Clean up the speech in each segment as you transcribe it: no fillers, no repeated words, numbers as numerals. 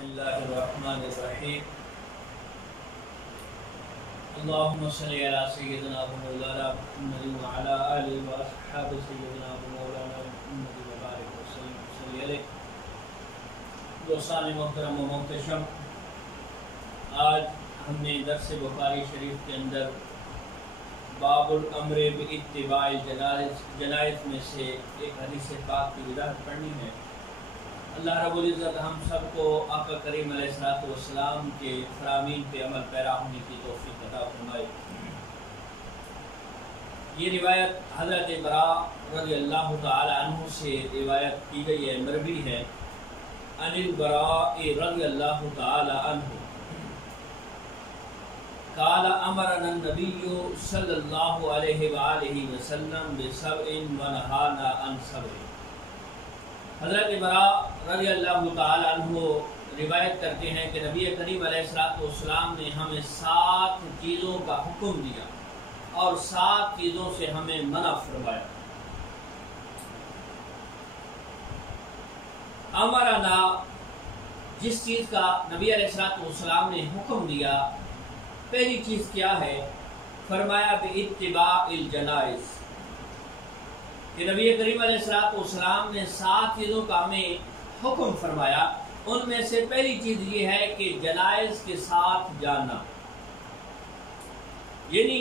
بسم اللہ الرحمن الرحیم اللہم صلی علی سیدنا و مولانا محمد وعلی آلہ و اصحاب سیدنا و مولانا محمد وبارک وسلم صلی علیہ۔ دوستان محترم و محتشم، آج ہم نے درس بخاری شریف کے اندر باب الامر باتباع الجنائز میں سے ایک حدیث پاک کی وضاحت پڑھنی ہے۔ اللہ رب العزت ہم سب کو آقا کریم علیہ السلام کے فرامین پہ عمل پیرا ہونے کی توفیق عطا فرمائے۔ یہ روایت حضرت براء رضی اللہ تعالی عنہ سے روایت کی گئی ہے، مروی ہے عن البراء رضی اللہ تعالی عنہ قال امرنا النبی صلی اللہ علیہ وآلہ وسلم بسبع ونہانا عن سبع۔ حضرت براء رضی اللہ تعالی عنہ روایت کرتے ہیں کہ نبی کریم علیہ السلام نے ہمیں 7 چیزوں کا حکم دیا اور 7 چیزوں سے ہمیں منع فرمایا۔ امرنا، جس چیز کا نبی علیہ السلام نے حکم دیا، پہلی چیز کیا ہے؟ فرمایا باتباع الجنائز، کہ نبی کریم علیہ السلام نے 7 چیزوں کا ہمیں حکم فرمایا۔ ان میں سے پہلی چیز یہ ہے کہ جنائز کے ساتھ جانا، یعنی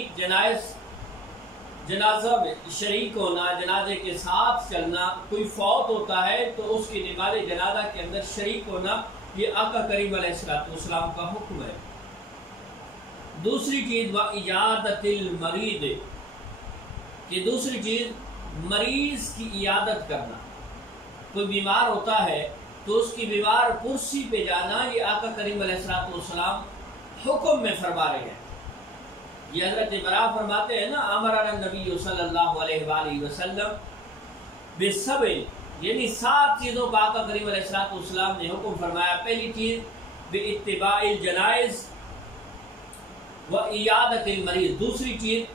جنازہ میں شریک ہونا، جنازے کے ساتھ چلنا۔ کوئی فوت ہوتا ہے تو اس کی نماز جنازہ کے اندر شریک ہونا، یہ آقا کریم علیہ السلام کا حکم ہے۔ دوسری چیز وعیادت المریض، کہ دوسری چیز مریض کی عیادت کرنا۔ کوئی بیمار ہوتا ہے تو اس کی بیمار کرسی پہ جانا، یہ آقا کریم علیہ السلام حکم میں فرما رہے ہیں۔ یہ حضرت براء فرماتے ہیں نا، امرنا النبی صلی اللہ علیہ وآلہ وسلم بسبع، یعنی 7 چیزوں کا آقا کریم علیہ السلام نے حکم فرمایا۔ پہلی چیز باتباع الجنائز وعیادت المریض، دوسری چیز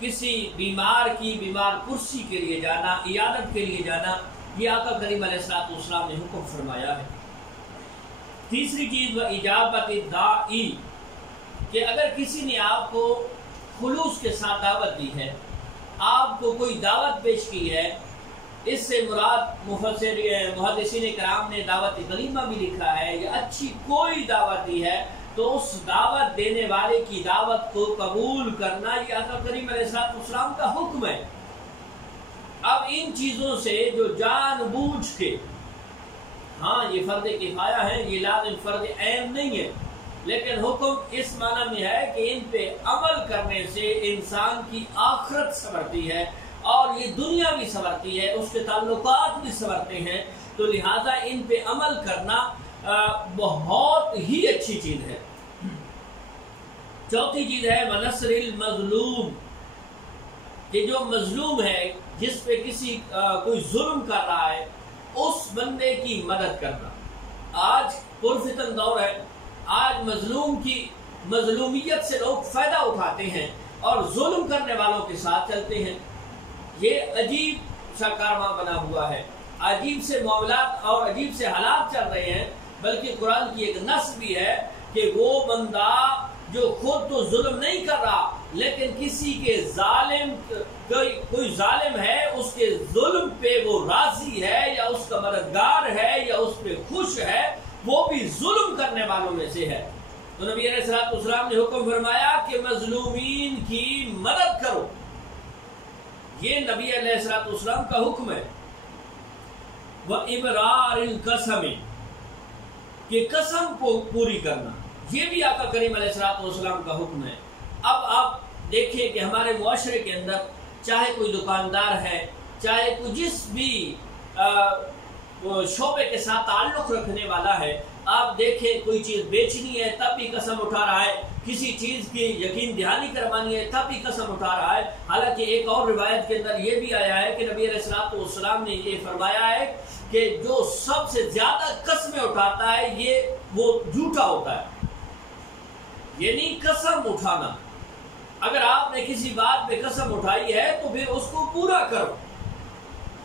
کسی بیمار کی بیمار کرسی کے لیے جانا، عیادت کے لیے جانا، یہ آقا کریم علیہ السلام نے حکم فرمایا ہے۔ تیسری چیز واجابت الداعی، کہ اگر کسی نے آپ کو خلوص کے ساتھ دعوت دی ہے، آپ کو کوئی دعوت پیش کی ہے، اس سے مراد محدثین کرام نے دعوت کریمہ بھی لکھا ہے، یا اچھی کوئی دعوت دی ہے تو اس دعوت دینے والے کی دعوت کو قبول کرنا، یہ آقا کریم علیہ السلام کا حکم ہے۔ اب ان چیزوں سے جو جان بوجھ کے، ہاں یہ فرض کفایہ ہے، یہ لازم فرض عین نہیں ہے، لیکن حکم اس معنی میں ہے کہ ان پہ عمل کرنے سے انسان کی آخرت سنورتی ہے اور یہ دنیا بھی سنورتی ہے، اس کے تعلقات بھی سنورتے ہیں، تو لہٰذا ان پہ عمل کرنا بہت ہی اچھی چیز ہے۔ چوتھی چیز ہے ونصر المظلوم، کہ جو مظلوم ہے، جس پہ کوئی ظلم کر رہا ہے، اس بندے کی مدد کرنا۔ آج پرفتن دور ہے، آج مظلوم کی مظلومیت سے لوگ فائدہ اٹھاتے ہیں اور ظلم کرنے والوں کے ساتھ چلتے ہیں۔ یہ عجیب سا کارواں بنا ہوا ہے، عجیب سے معاملات اور عجیب سے حالات چل رہے ہیں۔ بلکہ قرآن کی ایک نص بھی ہے کہ وہ بندہ جو خود تو ظلم نہیں کر رہا، لیکن کسی کے کوئی ظالم ہے، اس کے ظلم پہ وہ راضی ہے یا اس کا مددگار ہے یا اس پہ خوش ہے، وہ بھی ظلم کرنے والوں میں سے ہے۔ تو نبی علیہ السلام نے حکم فرمایا کہ مظلومین کی مدد کرو، یہ نبی علیہ السلام کا حکم ہے۔ وَإِبْرَارِ الْقَسَمِ، کہ قسم کو پوری کرنا، یہ بھی آقا کریم علیہ السلام کا حکم ہے۔ اب آپ دیکھیں کہ ہمارے معاشرے کے اندر چاہے کوئی دکاندار ہے، چاہے کوئی جس بھی شعبے کے ساتھ تعلق رکھنے والا ہے، آپ دیکھیں کوئی چیز بیچنی ہے تب بھی قسم اٹھا رہا ہے، کسی چیز کی یقین دہانی کروانی ہے تب بھی قسم اٹھا رہا ہے۔ حالانکہ ایک اور روایت کے اندر یہ بھی آیا ہے کہ نبی علیہ السلام نے یہ فرمایا ہے کہ جو سب سے زیادہ قسمیں اٹھاتا ہے وہ جھوٹا ہوتا ہے، یعنی قسم اٹھانا۔ اگر آپ نے کسی بات پہ قسم اٹھائی ہے تو پھر اس کو پورا کرو۔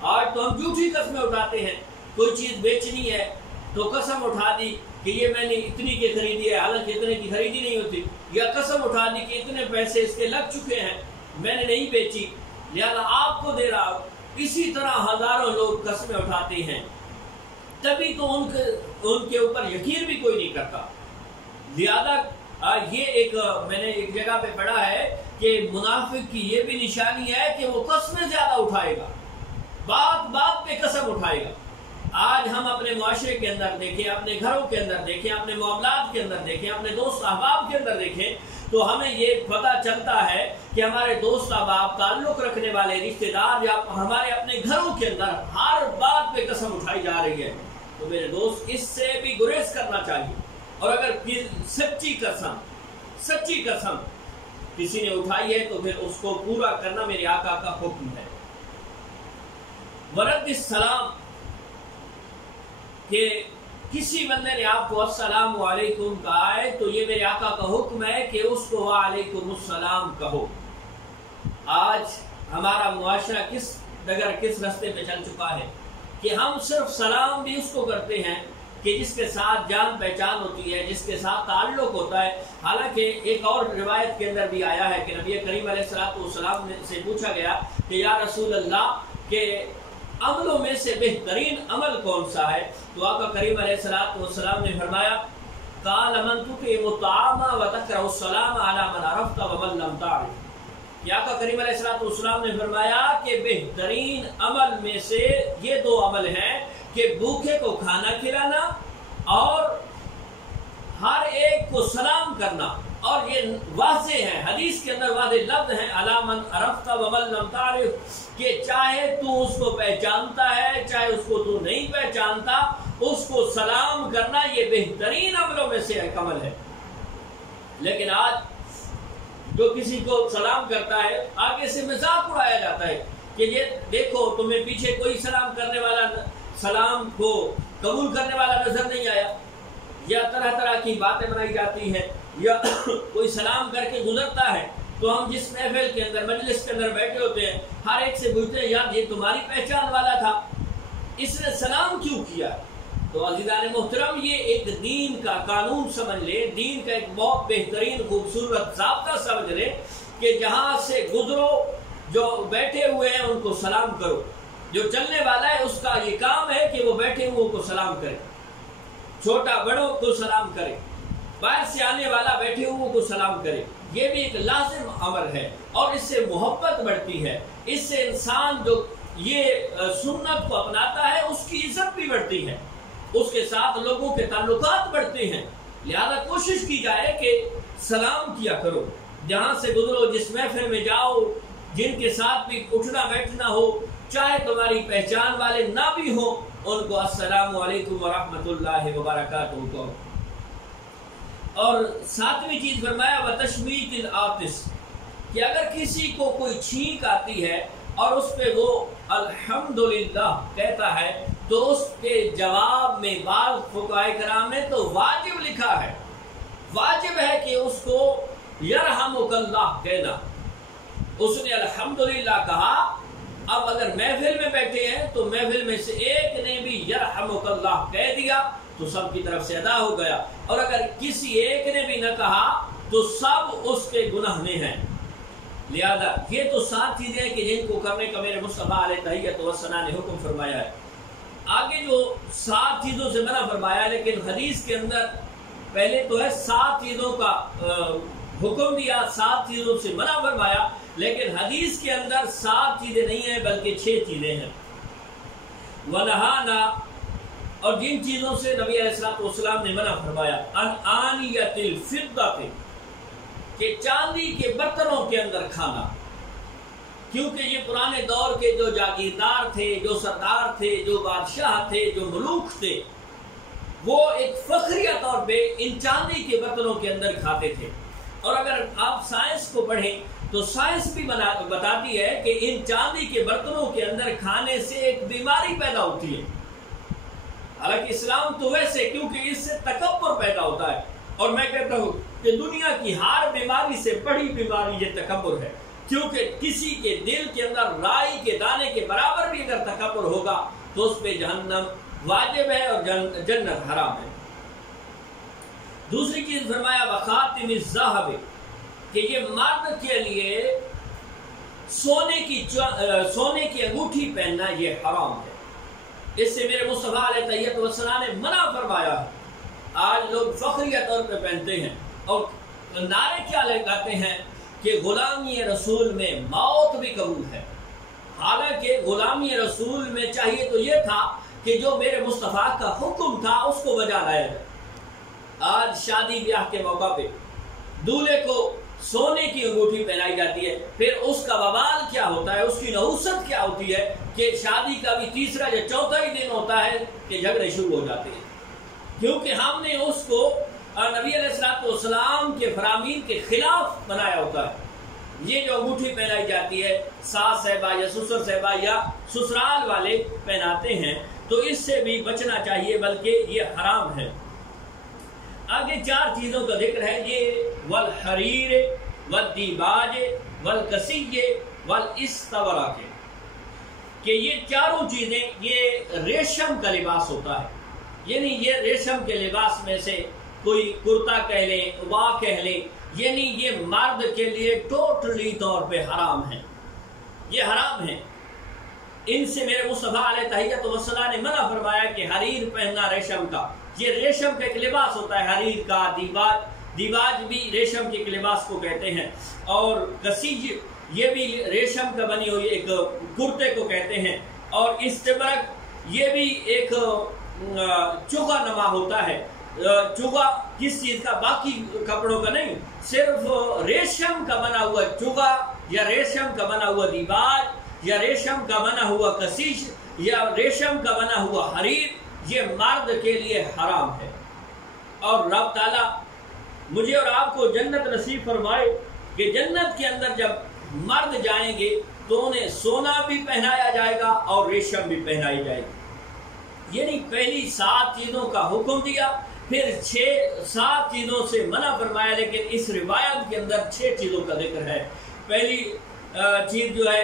آج تو ہم جھوٹی قسمیں اٹھاتے ہیں، کوئی چیز بیچنی ہے تو قسم اٹھا دی کہ یہ میں نے اتنی کی خریدی ہے، حالانکہ اتنے کی خریدی نہیں ہوتی، یا قسم اٹھا دی کہ اتنے پیسے اس کے لگ چکے ہیں میں نے نہیں بیچی لہذا آپ کو دے رہا ہوں۔ اسی طرح ہزاروں لوگ قسمیں اٹھاتے ہیں، تبھی تو ان کے اوپر یقین بھی کوئی نہیں کرتا۔ لہذا یہ ایک میں نے ایک جگہ پہ پڑھا ہے کہ منافق کی یہ بھی نشانی ہے کہ وہ قسمیں زیادہ اٹھائے گا، بات بات پہ قسم اٹھائے گا۔ آج ہم اپنے معاشرے کے اندر دیکھیں، اپنے گھروں کے اندر دیکھیں، اپنے معاملات کے اندر دیکھیں، اپنے دوست احباب کے اندر دیکھیں، تو ہمیں یہ پتہ چلتا ہے کہ ہمارے دوست احباب، تعلق رکھنے والے رشتہ دار یا ہمارے اپنے گھروں کے اندر ہر بات پہ قسم اٹھائی جا رہی ہے۔ تو میرے دوست اس سے بھی گریز کرنا چاہیے، اور اگر سچی قسم کسی نے اٹھائی ہے تو پھر اس کو پورا کرنا میرے آقا کا حکم ہے۔ ورد السلام، کہ کسی بندے نے آپ کو السلام علیکم کہا ہے تو یہ میرے آقا کا حکم ہے کہ اس کو وعلیکم السلام کہو۔ آج ہمارا معاشرہ کس رستے پہ چل چکا ہے کہ ہم صرف سلام بھی اس کو کرتے ہیں کہ جس کے ساتھ جان پہچان ہوتی ہے، جس کے ساتھ تعلق ہوتا ہے۔ حالانکہ ایک اور روایت کے اندر بھی آیا ہے کہ نبی کریم علیہ السلام سے پوچھا گیا کہ یا رسول اللہ کہ عملوں میں سے بہترین عمل کون سا ہے؟ تو آقا کریم علیہ السلام نے فرمایا قال من تطعم الطعام وتكره السلام على من عرفت ومن لم تعرف۔ کہ آقا کریم علیہ السلام نے فرمایا کہ بہترین عمل میں سے یہ دو عمل ہیں کہ بھوکے کو کھانا کھلانا اور ہر ایک کو سلام کرنا۔ اور یہ واضح ہے، حدیث کے اندر واضح لفظ ہیں علی من عرفت ومن لم تعرف، کہ چاہے تو اس کو پہچانتا ہے چاہے اس کو تو نہیں پہچانتا، اس کو سلام کرنا یہ بہترین عملوں میں سے ایک عمل ہے۔ لیکن آج جو کسی کو سلام کرتا ہے آگے سے مذاق اڑایا جاتا ہے کہ یہ دیکھو تمہیں پیچھے کوئی سلام کرنے والا، سلام کو قبول کرنے والا نظر نہیں آیا، یا طرح طرح کی باتیں بنائی جاتی ہیں، یا کوئی سلام کر کے گزرتا ہے تو ہم جس محفل کے اندر مجلس کے اندر بیٹھے ہوتے ہیں ہر ایک سے پوچھتے ہیں یار یہ تمہاری پہچان والا تھا، اس نے سلام کیوں کیا؟ تو عزیزان محترم یہ ایک دین کا قانون سمجھ لے، دین کا ایک بہت بہترین خوبصورت ضابطہ سمجھ لے کہ جہاں سے گزرو جو بیٹھے ہوئے ہیں ان کو سلام کرو، جو چلنے والا ہے اس کا یہ کام ہے کہ وہ بیٹھے ہوئے کو سلام کرے، چھوٹا بڑوں کو سلام کرے، باہر سے آنے والا بیٹھے ہوئے کو سلام کرے۔ یہ بھی ایک لازم امر ہے اور اس سے محبت بڑھتی ہے، اس سے انسان جو یہ سنت کو اپناتا ہے اس کی عزت بھی بڑھتی ہے، اس کے ساتھ لوگوں کے تعلقات بڑھتے ہیں۔ لہذا کوشش کی جائے کہ سلام کیا کرو، جہاں سے گزرو، جس محفل میں جاؤ، جن کے ساتھ بھی اٹھنا بیٹھنا ہو، چاہے تمہاری پہچان والے نہ بھی ہوں، ان کو السلام علیکم ورحمۃ اللہ وبرکاتہ کہو۔ اور ساتویں چیز فرمایا وتشمیت العاطس، کہ اگر کسی کو کوئی چھینک آتی ہے اور اس پہ وہ الحمدللہ کہتا ہے تو اس کے جواب میں بعض فقہاء کرام نے تو واجب لکھا ہے، واجب ہے کہ اس کو یرحمک اللہ کہنا۔ اس نے الحمدللہ کہا، اب اگر محفل میں بیٹھے ہیں تو محفل میں سے ایک نے بھی یرحمک اللہ کہہ دیا تو سب کی طرف سے ادا ہو گیا، اور اگر کسی ایک نے بھی نہ کہا تو سب اس کے گناہ میں ہیں۔ لہذا یہ تو 7 چیزیں ہیں کہ جن کو کرنے کا میرے مصطفیٰ علیہ تحیۃ و ثنا نے حکم فرمایا ہے۔ آگے جو 7 چیزوں سے منع فرمایا، لیکن حدیث کے اندر پہلے تو ہے 7 چیزوں کا حکم دیا، 7 چیزوں سے منع فرمایا، لیکن حدیث کے اندر 7 چیزیں نہیں ہیں بلکہ 6 چیزیں ہیں۔ ونہانا، اور جن چیزوں سے نبی علیہ السلام نے منع فرمایا، ان آنیت الفضہ، کہ چاندی کے برتنوں کے اندر کھانا، کیونکہ یہ پرانے دور کے جو جاگیردار تھے، جو سردار تھے، جو بادشاہ تھے، جو ملوک تھے، وہ ایک فخریہ طور پہ ان چاندی کے برتنوں کے اندر کھاتے تھے۔ اور اگر آپ سائنس کو پڑھیں تو سائنس بھی بتاتی ہے کہ ان چاندی کے برتنوں کے اندر کھانے سے ایک بیماری پیدا ہوتی ہے۔ حالانکہ اسلام تو ویسے، کیونکہ اس سے تکبر پیدا ہوتا ہے، اور میں کہتا ہوں کہ دنیا کی ہر بیماری سے بڑی بیماری یہ تکبر ہے، کیونکہ کسی کے دل کے اندر رائی کے دانے کے برابر بھی اگر تکبر ہوگا تو اس پہ جہنم واجب ہے اور جنت حرام ہے۔ دوسری چیز فرمایا وخاتم الذهب، کہ یہ مرد کے لیے سونے کی انگوٹھی پہننا یہ حرام ہے۔ اس سے میرے مصطفیٰ علیہ تحیۃ والسلام نے منع فرمایا ہے۔ آج لوگ فخریہ طور پہ پہنتے ہیں اور نعرے کیا لگاتے ہیں کہ غلامی رسول میں موت بھی قبول ہے، حالانکہ غلامی رسول میں چاہیے تو یہ تھا کہ جو میرے مصطفیٰ کا حکم تھا اس کو بجا لایا جائے۔ آج شادی بیاہ کے موقع پہ دولہے کو سونے کی انگوٹھی پہنائی جاتی ہے، پھر اس کا وبال کیا ہوتا ہے، اس کی نحوست کیا ہوتی ہے کہ شادی کا بھی تیسرا یا چوتھا ہی دن ہوتا ہے کہ جھگڑے شروع ہو جاتے ہیں، کیونکہ ہم نے اس کو نبی علیہ السلام کے فرامین کے خلاف بنایا ہوتا ہے۔ یہ جو انگوٹھی پہنائی جاتی ہے ساس صاحبہ یا سسر صاحبہ یا سسرال والے پہناتے ہیں، تو اس سے بھی بچنا چاہیے، بلکہ یہ حرام ہے۔ آگے 4 چیزوں کا ذکر ہے، یہ والحریر والدیباج والکسی والاستبرق، کہ یہ چاروں چیزیں یہ ریشم کا لباس ہوتا ہے، یعنی یہ ریشم کے لباس میں سے کوئی کرتا کہہ لیں، ابا کہہ لیں، یعنی یہ مرد کے لیے ٹوٹلی طور پہ حرام ہے، یہ حرام ہے۔ ان سے میرے مصطفیٰ علیہ تحیۃ والسلام نے منع فرمایا کہ حریر پہننا ریشم کا، یہ ریشم کا ایک لباس ہوتا ہے حریر کا، دیباج بھی ریشم کے ایک لباس کو کہتے ہیں، اور کسیج یہ بھی ریشم کا بنی ہوئی ایک کرتے کو کہتے ہیں، اور استبرق یہ بھی ایک چوگا نما ہوتا ہے۔ چوگا کس چیز کا؟ باقی کپڑوں کا نہیں، صرف ریشم کا بنا ہوا چوگا یا ریشم کا بنا ہوا دیباج یا ریشم کا بنا ہوا کسیش یا ریشم کا بنا ہوا حریر، یہ مرد کے لیے حرام ہے۔ اور رب تعالیٰ مجھے اور آپ کو جنت نصیب فرمائے کہ جنت کے اندر جب مرد جائیں گے تو انہیں سونا بھی پہنایا جائے گا اور ریشم بھی پہنائی جائے گی، یعنی پہلی 7 چیزوں کا حکم دیا، پھر 7 چیزوں سے منع فرمایا، لیکن اس روایت کے اندر 6 چیزوں کا ذکر ہے۔ پہلی چیز جو ہے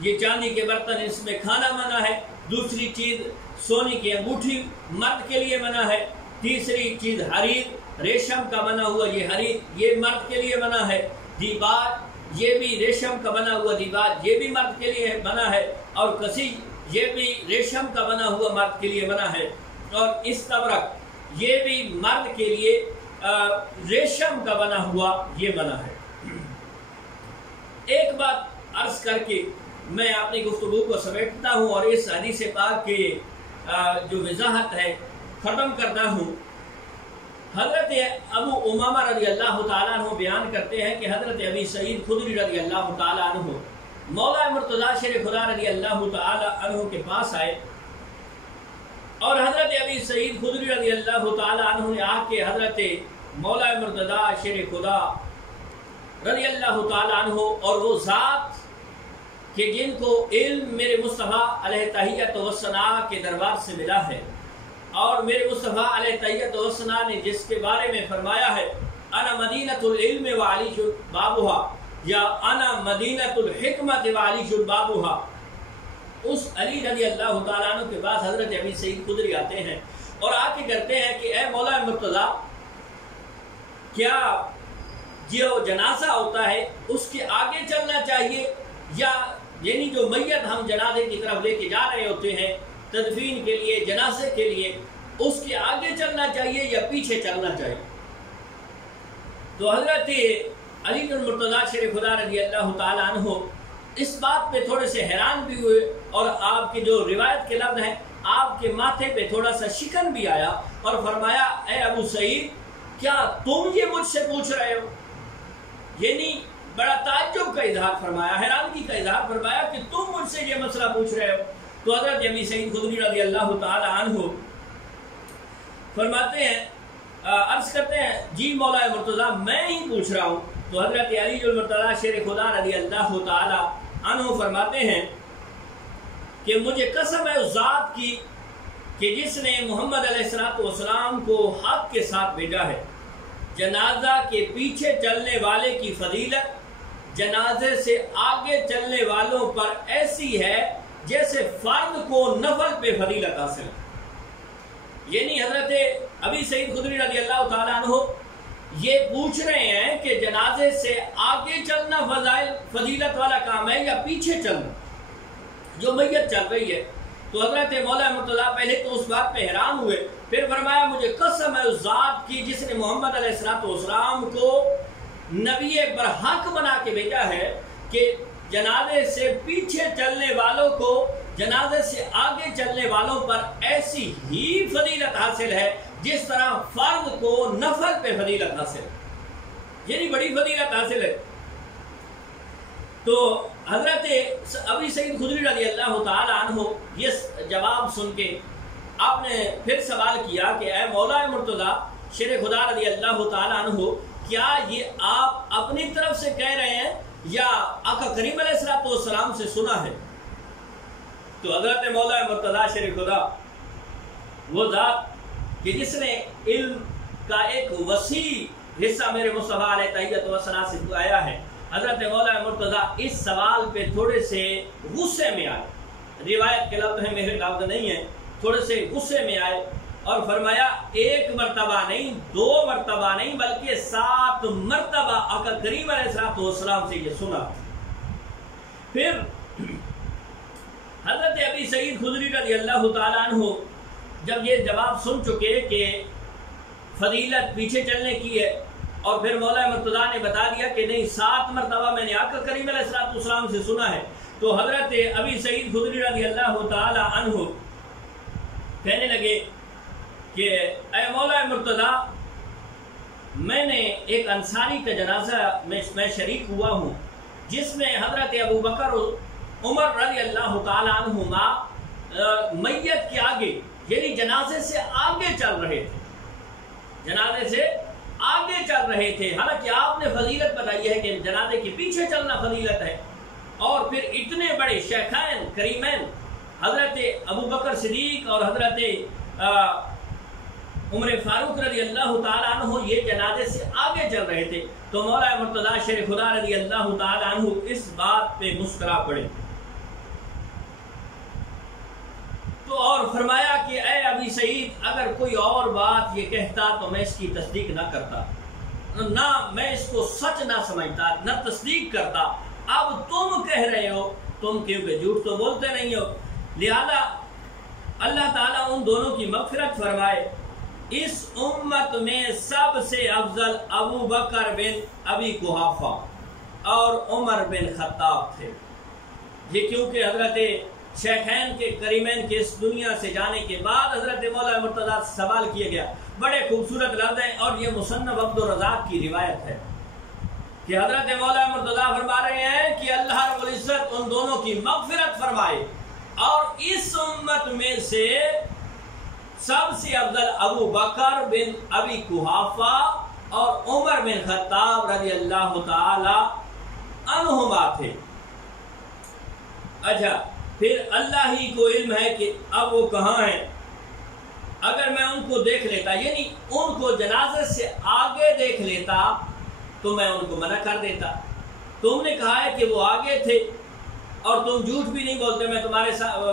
یہ چاندی کے برتن، اس میں کھانا منع ہے۔ دوسری چیز سونے کی انگوٹھی مرد کے لیے منع ہے۔ تیسری چیز حریر ریشم کا بنا ہوا یہ حریر یہ مرد کے لیے منع ہے۔ دیباج یہ بھی ریشم کا بنا ہوا دیباج یہ بھی مرد کے لیے منع ہے، اور کسی یہ بھی ریشم کا بنا ہوا مرد کے لیے منع ہے، اور استبرق یہ بھی مرد کے لیے ریشم کا بنا ہوا یہ منع ہے۔ ایک بات عرض کر کے میں اپنی گفتگو کو سمیٹتا ہوں اور اس حدیث پاک کے جو وضاحت ہے ختم کرتا ہوں۔ حضرت ابو امامہ رضی اللہ تعالیٰ عنہ بیان کرتے ہیں کہ حضرت ابی سعید خدری رضی اللہ تعالیٰ عنہ مولا مرتضیٰ شیر خدا رضی اللہ تعالیٰ عنہ کے پاس آئے، اور حضرت ابی سعید خدری رضی اللہ تعالیٰ عنہ نے آ کے حضرت مولا مرتضیٰ شیر خدا رضی اللہ تعالیٰ عنہ اور وہ ذات کہ جن کو علم میرے مصطفیٰ علیہ تحیۃ والثناء کے دربار سے ملا ہے، اور میرے مصطفیٰ علیہ تحیۃ والثناء نے جس کے بارے میں فرمایا ہے انا مدینۃ العلم وعلی بابها یا انا مدینۃ الحکمت وعلی بابها، اس علی رضی اللہ تعالیٰ عنہ کے بعد حضرت ابی سعید خدری آتے ہیں اور آ کے کہتے ہیں کہ اے مولا مرتضیٰ، کیا جو جنازہ ہوتا ہے اس کے آگے چلنا چاہیے، یا یعنی جو میت ہم جنازے کی طرف لے کے جا رہے ہوتے ہیں تدفین کے لیے جنازے کے لیے، اس کے آگے چلنا چاہیے یا پیچھے چلنا چاہیے؟ تو حضرت علی بن مرتضیٰ شیر خدا رضی اللہ تعالیٰ عنہ اس بات پہ تھوڑے سے حیران بھی ہوئے، اور آپ کی جو روایت کے لفظ ہیں آپ کے ماتھے پہ تھوڑا سا شکن بھی آیا، اور فرمایا اے ابو سعید، کیا تم یہ مجھ سے پوچھ رہے ہو؟ یعنی بڑا تعجب کا اظہار فرمایا، حیرانگی کا اظہار فرمایا کہ تم مجھ سے یہ مسئلہ پوچھ رہے ہو۔ تو حضرت ابی سعید خدری رضی اللہ تعالی عنہ فرماتے ہیں، عرض کرتے ہیں جی مولا مرتضیٰ میں ہی پوچھ رہا ہوں۔ تو حضرت علی المرتضیٰ شیر خدا رضی اللہ تعالی عنہ فرماتے ہیں کہ مجھے قسم ہے اس ذات کی کہ جس نے محمد علیہ السلام کو حق کے ساتھ بھیجا ہے، جنازہ کے پیچھے چلنے والے کی فضیلت جنازے سے آگے چلنے والوں پر ایسی ہے جیسے فرد کو نفل پہ فضیلت حاصل ہے۔ یعنی حضرت ابی سعید خدری رضی اللہ تعالیٰ عنہ یہ پوچھ رہے ہیں کہ جنازے سے آگے چلنا فضیلت والا کام ہے یا پیچھے چلنا جو میت چل رہی ہے. تو حضرت مولا مرتضیٰ پہلے تو اس بات پہ حیران ہوئے، پھر فرمایا مجھے قسم ہے اس ذات کی جس نے محمد علیہ السلام کو نبی برحق بنا کے بھیجا ہے کہ جنازے سے پیچھے چلنے والوں کو جنازے سے آگے چلنے والوں پر ایسی ہی فضیلت حاصل ہے جس طرح فرض کو نفل پہ فضیلت حاصل ہے، یعنی بڑی فضیلت حاصل ہے. تو حضرت ابی سعید خدری رضی اللہ تعالی عنہ یہ جواب سن کے آپ نے پھر سوال کیا کہ اے مولا مرتضیٰ شیر خدا رضی اللہ تعالی عنہ، کیا یہ آپ اپنی طرف سے کہہ رہے ہیں یا آقا کریم علیہ السلام سے سنا ہے؟ تو حضرت مولا مرتضیٰ شیر خدا وہ ذات کہ جس نے علم کا ایک وسیع حصہ میرے مصطفیٰ علیہ تحیت و ثنا سے آیا ہے، حضرت مولا مرتضیٰ اس سوال پہ تھوڑے سے غصے میں آئے. روایت کے لفظ ہیں، میرے لفظ نہیں ہیں، تھوڑے سے غصے میں آئے اور فرمایا ایک مرتبہ نہیں، 2 مرتبہ نہیں بلکہ 7 مرتبہ آقا کریم علیہ السلام سے یہ سنا. پھر حضرت ابی سعید خدری رضی اللہ تعالیٰ عنہ جب یہ جواب سن چکے کہ فضیلت پیچھے چلنے کی ہے اور پھر مولا مرتضیٰ نے بتا دیا کہ نہیں 7 مرتبہ میں نے آقا کریم علیہ السلام سے سنا ہے، تو حضرت ابی سعید خدری رضی اللہ تعالی عنہ کہنے لگے کہ اے مولا مرتضیٰ، میں نے ایک انصاری کا جنازہ میں شریک ہوا ہوں جس میں حضرت ابو بکر عمر رضی اللہ تعالی عنہما میت کے آگے یعنی جنازے سے آگے چل رہے تھے، جنازے سے آگے چل رہے تھے. حالانکہ آپ نے فضیلت بتائی ہے کہ جنازے کے پیچھے چلنا فضیلت ہے، اور پھر اتنے بڑے شیخین کریمین حضرت ابو بکر صدیق اور حضرت عمر فاروق رضی اللہ تعالیٰ عنہ یہ جنازے سے آگے چل رہے تھے. تو مولا مرتضیٰ شیر خدا رضی اللہ تعالیٰ عنہ اس بات پہ مسکرا پڑے تو اور فرمایا کہ اے ابی سعید، اگر کوئی اور بات یہ کہتا تو میں اس کی تصدیق نہ کرتا، نہ میں اس کو سچ نہ سمجھتا، نہ تصدیق کرتا. اب تم کہہ رہے ہو، تم کیونکہ جھوٹ تو بولتے نہیں ہو، لہذا اللہ تعالیٰ ان دونوں کی مغفرت فرمائے. اس امت میں سب سے افضل ابو بکر بن ابی قحافہ اور عمر بن خطاب تھے. یہ کیونکہ حضرت شیخین کے کریمین کے اس دنیا سے جانے کے بعد حضرت مولا مرتضیٰ سے سوال کیا گیا. بڑے خوبصورت لفظ ہیں اور یہ مصنف عبد الرزاق کی روایت ہے کہ حضرت مولا مرتضیٰ فرما رہے ہیں کہ اللہ رب العزت ان دونوں کی مغفرت فرمائے، اور اس امت میں سے سب سے افضل ابو بکر بن ابی قحافہ اور عمر بن خطاب رضی اللہ تعالی عنہما تھے. اچھا، پھر اللہ ہی کو علم ہے کہ اب وہ کہاں ہیں. اگر میں ان کو دیکھ لیتا، یعنی ان کو جنازے سے آگے دیکھ لیتا تو میں ان کو منع کر دیتا. تم نے کہا ہے کہ وہ آگے تھے اور تم جھوٹ بھی نہیں بولتے. میں تمہارے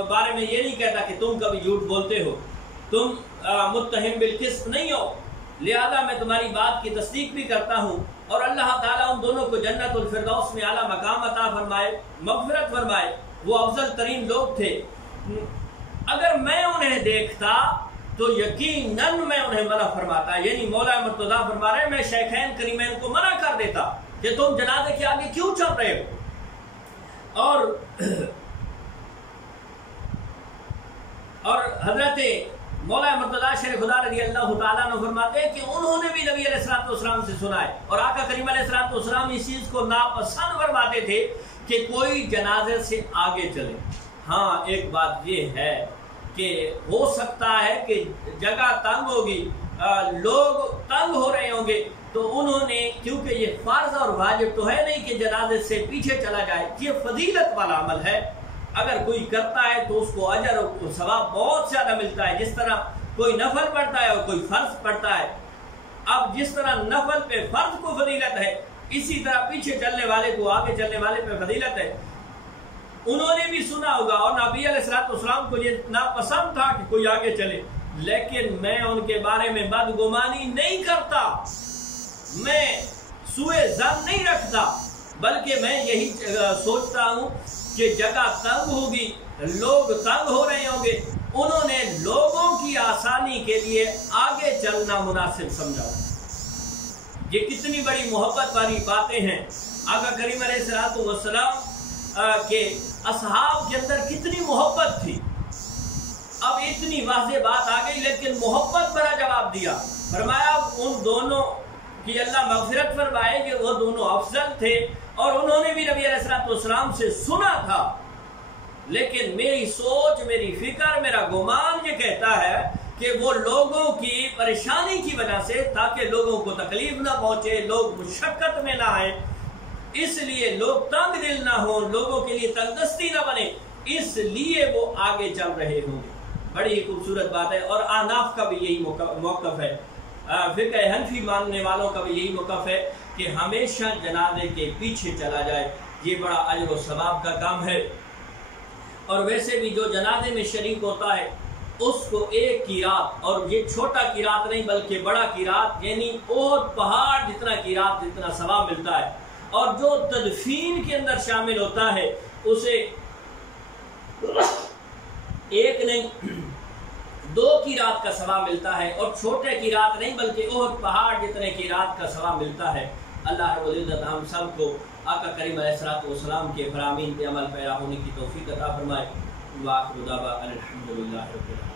بارے میں یہ نہیں کہتا کہ تم کبھی جھوٹ بولتے ہو، تم متہم بالقسط نہیں ہو، لہذا میں تمہاری بات کی تصدیق بھی کرتا ہوں. اور اللہ تعالیٰ ان دونوں کو جنت الفردوس میں اعلیٰ مقام عطا فرمائے، مغفرت فرمائے. وہ افضل ترین لوگ تھے. اگر میں انہیں دیکھتا تو یقیناً میں انہیں منع فرماتا. یعنی مولا مرتضیٰ فرما رہے ہیں میں شیخین کریمین کو منع کر دیتا کہ تم جنازے کے آگے کیوں چل رہے ہو. اور حضرت مولا مرتضیٰ شیر خدا رضی اللہ تعالیٰ عنہ فرماتے ہیں کہ انہوں نے بھی نبی علیہ السلام سے سنا ہے، اور آقا کریم علیہ السلام اس چیز کو ناپسند فرماتے تھے کہ کوئی جنازے سے آگے چلے. ہاں، ایک بات یہ ہے کہ ہو سکتا ہے کہ جگہ تنگ ہوگی، لوگ تنگ ہو رہے ہوں گے، تو انہوں نے کیونکہ یہ فرض اور واجب تو ہے نہیں کہ جنازے سے پیچھے چلا جائے، یہ فضیلت والا عمل ہے. اگر کوئی کرتا ہے تو اس کو اجر و ثواب بہت زیادہ ملتا ہے، جس طرح کوئی نفل پڑھتا ہے اور کوئی فرض پڑھتا ہے. اب جس طرح نفل پہ فرض کو فضیلت ہے، اسی طرح پیچھے چلنے والے کو آگے چلنے والے پہ فضیلت ہے. انہوں نے بھی سنا ہوگا اور نبی علیہ السلام کو یہ ناپسند تھا کہ کوئی آگے چلے، لیکن میں ان کے بارے میں بدگمانی نہیں کرتا، میں سوء ظن نہیں رکھتا، بلکہ میں یہی سوچتا ہوں کہ جگہ تنگ ہوگی، لوگ تنگ ہو رہے ہوں گے، انہوں نے لوگوں کی آسانی کے لیے آگے چلنا مناسب سمجھا۔ یہ کتنی بڑی محبت والی باتیں ہیں۔ آقا کریم علیہ السلام کے اصحاب کے اندر کتنی محبت تھی۔ اب اتنی واضح بات آ گئی لیکن محبت بھرا جواب دیا، فرمایا ان دونوں کی اللہ مغفرت فرمائے کہ وہ دونوں افضل تھے اور انہوں نے بھی نبی علیہ السلام سے سنا تھا، لیکن میری سوچ، میری فکر، میرا گمان یہ کہتا ہے کہ وہ لوگوں کی پریشانی کی وجہ سے، تاکہ لوگوں کو تکلیف نہ پہنچے، لوگ مشقت میں نہ آئیں، اس لیے لوگ تنگ دل نہ ہوں، لوگوں کے لیے تنگ دستی نہ بنے، اس لیے وہ آگے چل رہے ہوں گے۔ بڑی خوبصورت بات ہے، اور احناف کا بھی یہی موقف ہے، فقہ حنفی ماننے والوں کا بھی یہی موقف ہے کہ ہمیشہ جنازے کے پیچھے چلا جائے، یہ بڑا اجر و ثواب کا کام ہے۔ اور ویسے بھی جو جنازے میں شریک ہوتا ہے اس کو ایک قیرات، اور یہ چھوٹا قیرات نہیں بلکہ بڑا قیرات، یعنی احد پہاڑ جتنا قیرات، جتنا ثواب ملتا ہے، اور جو تدفین کے اندر شامل ہوتا ہے اسے ایک نہیں 2 قیرات کا ثواب ملتا ہے، اور چھوٹے قیرات نہیں بلکہ احد پہاڑ جتنے قیرات کا ثواب ملتا ہے۔ اللہ رب العزت ہم سب کو آقا کریم علیہ السلام کے فرامین پہ عمل پیرا ہونے کی توفیق عطا فرمائے۔ وآخر دعوانا الحمدللہ رب العالمین۔